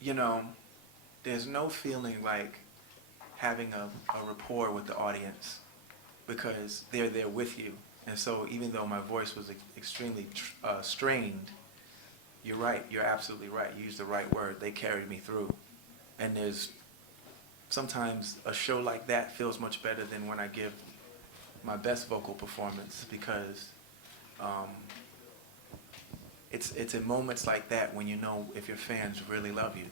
You know, there's no feeling like having a rapport with the audience because they're there with you. And so even though my voice was extremely strained, you're right, you're absolutely right. You used the right word. They carried me through. And there's sometimes a show like that feels much better than when I give my best vocal performance because it's in moments like that when you know if your fans really love you,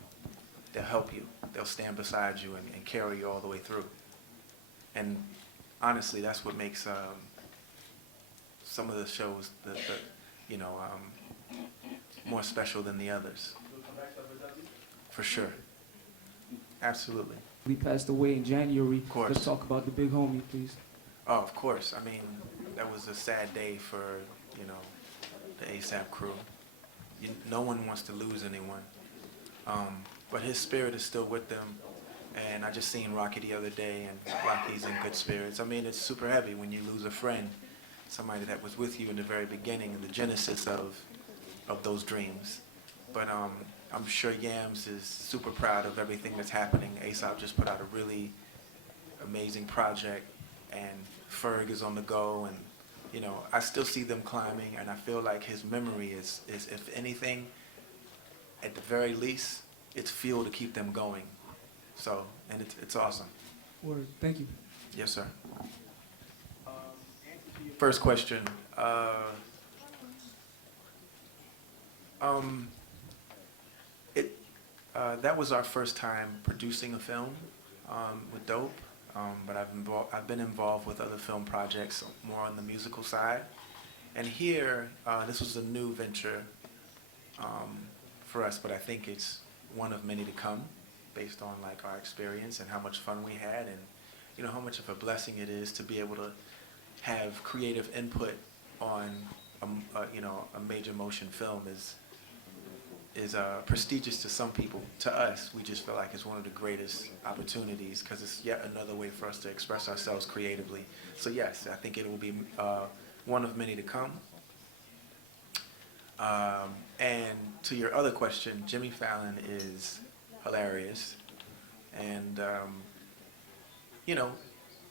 they'll help you. They'll stand beside you and carry you all the way through. And honestly, that's what makes some of the shows, more special than the others. For sure. Absolutely. We passed away in January. Of course. Let's talk about the big homie, please. Oh, of course. I mean, that was a sad day for, the ASAP crew. No one wants to lose anyone. But his spirit is still with them. And I just seen Rocky the other day, and Rocky's in good spirits. I mean, it's super heavy when you lose a friend, somebody that was with you in the very beginning and the genesis of those dreams. But I'm sure Yams is super proud of everything that's happening. ASAP just put out a really amazing project, and Ferg is on the go, and I still see them climbing, and I feel like his memory is if anything, at the very least, it's fuel to keep them going. So, and it's awesome. Word. Thank you. Yes, sir. First question. That was our first time producing a film with Dope, but I've been involved with other film projects more on the musical side. And here, this was a new venture for us, but I think it's one of many to come based on like our experience and how much fun we had, and how much of a blessing it is to be able to have creative input on a major motion film is prestigious to some people. To us, we just feel like it's one of the greatest opportunities because it's yet another way for us to express ourselves creatively. So yes, I think it will be one of many to come. And to your other question, Jimmy Fallon is hilarious. And,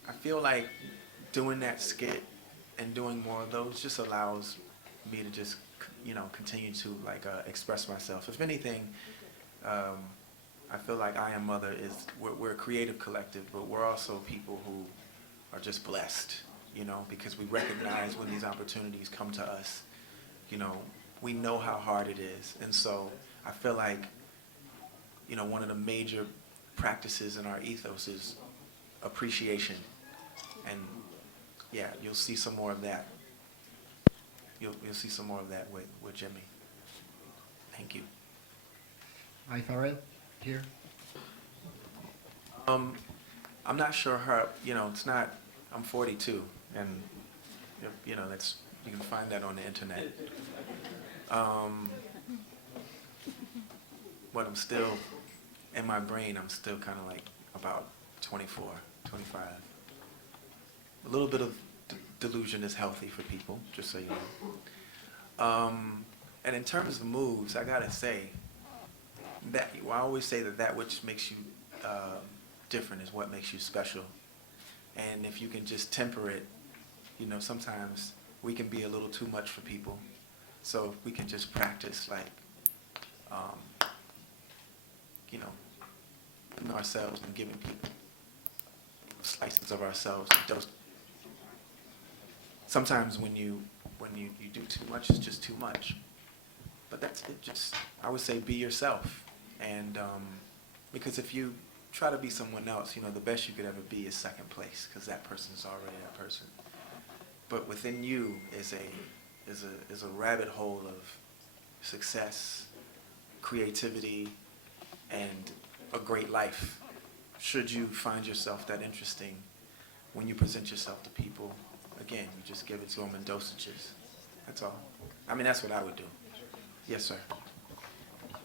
I feel like doing that skit and doing more of those just allows me to just continue to express myself. If anything, I feel like I Am Mother we're a creative collective, but we're also people who are just blessed, because we recognize when these opportunities come to us, we know how hard it is. And so I feel like, one of the major practices in our ethos is appreciation. And yeah, you'll see some more of that. You'll see some more of that with Jimmy. Thank you. Hi, Pharrell. Here. I'm not sure it's not, I'm 42, and that's, you can find that on the internet. But I'm still, in my brain, I'm still kind of like about 24, 25. A little bit of delusion is healthy for people, just so you know. And in terms of moves, I gotta say that I always say that which makes you different is what makes you special. And if you can just temper it, sometimes we can be a little too much for people. So if we can just practice putting ourselves and giving people slices of ourselves. Sometimes when you do too much, it's just too much. But that's it. Just, I would say, be yourself. And because if you try to be someone else, the best you could ever be is second place, because that person's already that person. But within you is a rabbit hole of success, creativity, and a great life. Should you find yourself that interesting, when you present yourself to people, again, you just give it to them in dosages. That's all. I mean, that's what I would do. Yes, sir.